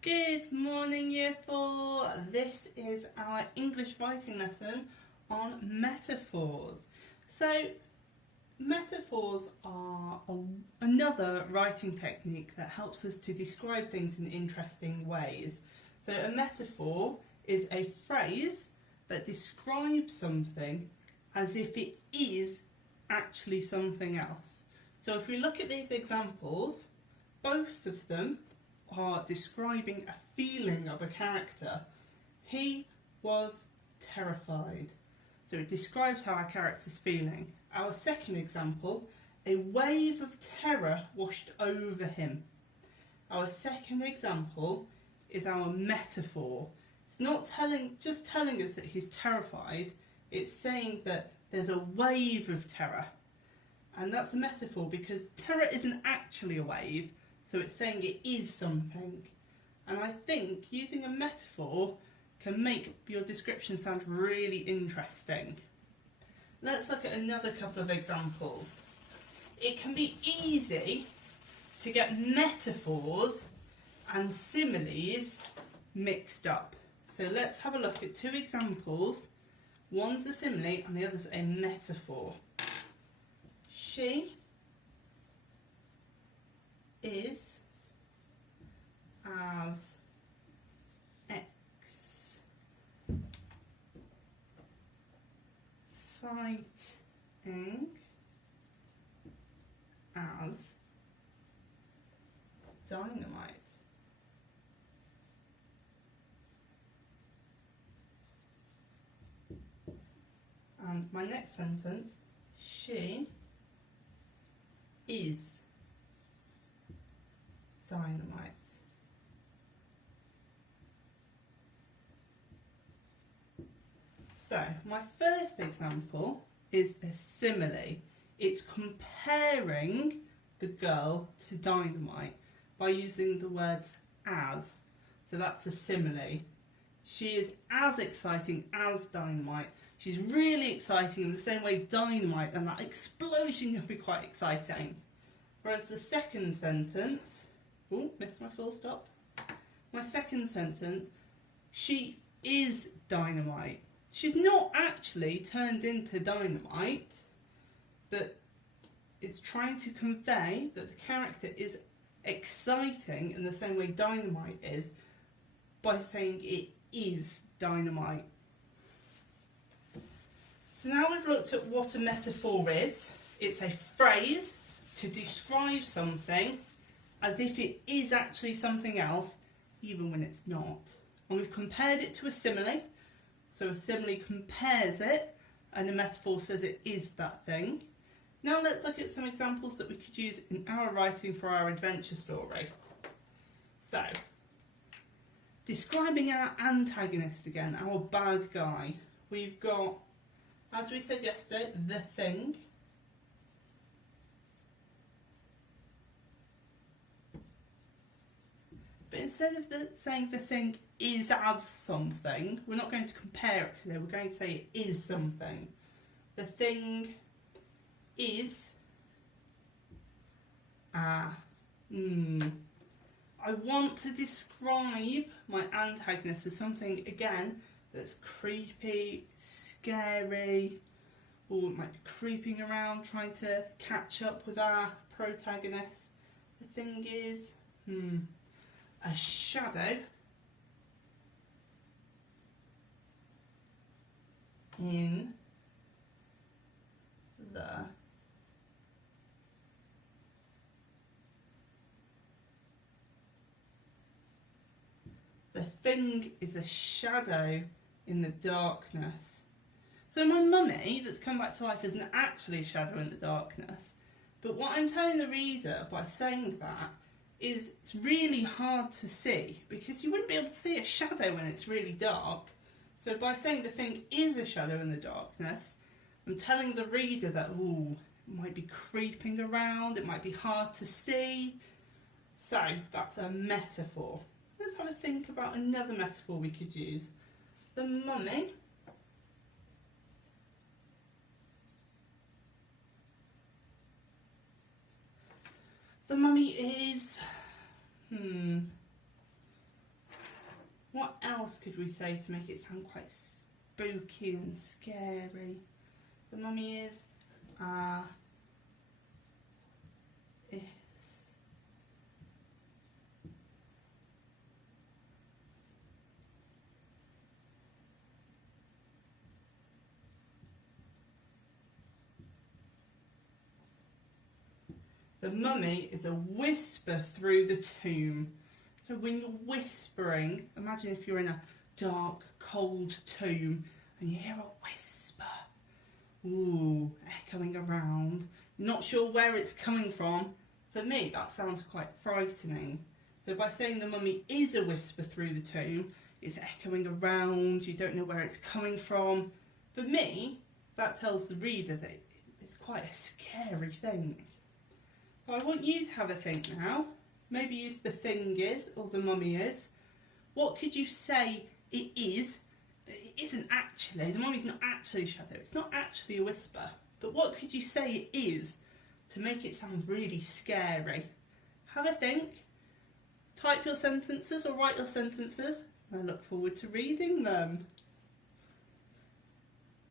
Good morning, Year 4. This is our English writing lesson on metaphors. So, metaphors are another writing technique that helps us to describe things in interesting ways. So, a metaphor is a phrase that describes something as if it is actually something else. So, if we look at these examples, both of them are describing a feeling of a character. He was terrified. So it describes how our character's feeling. Our second example, a wave of terror washed over him. Our second example is our metaphor. It's not just telling us that he's terrified, it's saying that there's a wave of terror. And that's a metaphor because terror isn't actually a wave, so it's saying it is something. And I think using a metaphor can make your description sound really interesting. Let's look at another couple of examples. It can be easy to get metaphors and similes mixed up. So let's have a look at two examples. One's a simile and the other's a metaphor. She is as exciting as dynamite. And my next sentence, she is dynamite. So, my first example is a simile. It's comparing the girl to dynamite by using the words as. So that's a simile. She is as exciting as dynamite. She's really exciting in the same way dynamite, and that explosion will be quite exciting. Whereas the second sentence, missed my full stop. My second sentence, she is dynamite. She's not actually turned into dynamite, but it's trying to convey that the character is exciting in the same way dynamite is by saying it is dynamite. So now we've looked at what a metaphor is. It's a phrase to describe something as if it is actually something else, even when it's not. And we've compared it to a simile. So a simile compares it, and a metaphor says it is that thing. Now let's look at some examples that we could use in our writing for our adventure story. So, describing our antagonist again, our bad guy. We've got, as we said yesterday, the thing. But instead of saying the thing is as something, we're not going to compare it today, we're going to say it is something. The thing is I want to describe my antagonist as something, again, that's creepy, scary, or it might be creeping around trying to catch up with our protagonist. The thing is a shadow in the thing is a shadow in the darkness. So my mummy that's come back to life isn't actually a shadow in the darkness, but what I'm telling the reader by saying that is it's really hard to see, because you wouldn't be able to see a shadow when it's really dark. So by saying the thing is a shadow in the darkness, I'm telling the reader that, it might be creeping around, it might be hard to see. So that's a metaphor. Let's have a think about another metaphor we could use. The mummy. The mummy is could we say to make it sound quite spooky and scary? The mummy is is. The mummy is a whisper through the tomb. So when you're whispering, imagine if you're in a dark, cold tomb and you hear a whisper, ooh, echoing around. You're not sure where it's coming from. For me, that sounds quite frightening. So by saying the mummy is a whisper through the tomb, it's echoing around, you don't know where it's coming from. For me, that tells the reader that it's quite a scary thing. So I want you to have a think now. Maybe use the thing is or the mummy is. What could you say it is that it isn't actually? The mummy's not actually a shadow. It's not actually a whisper. But what could you say it is to make it sound really scary? Have a think. Type your sentences or write your sentences. I look forward to reading them.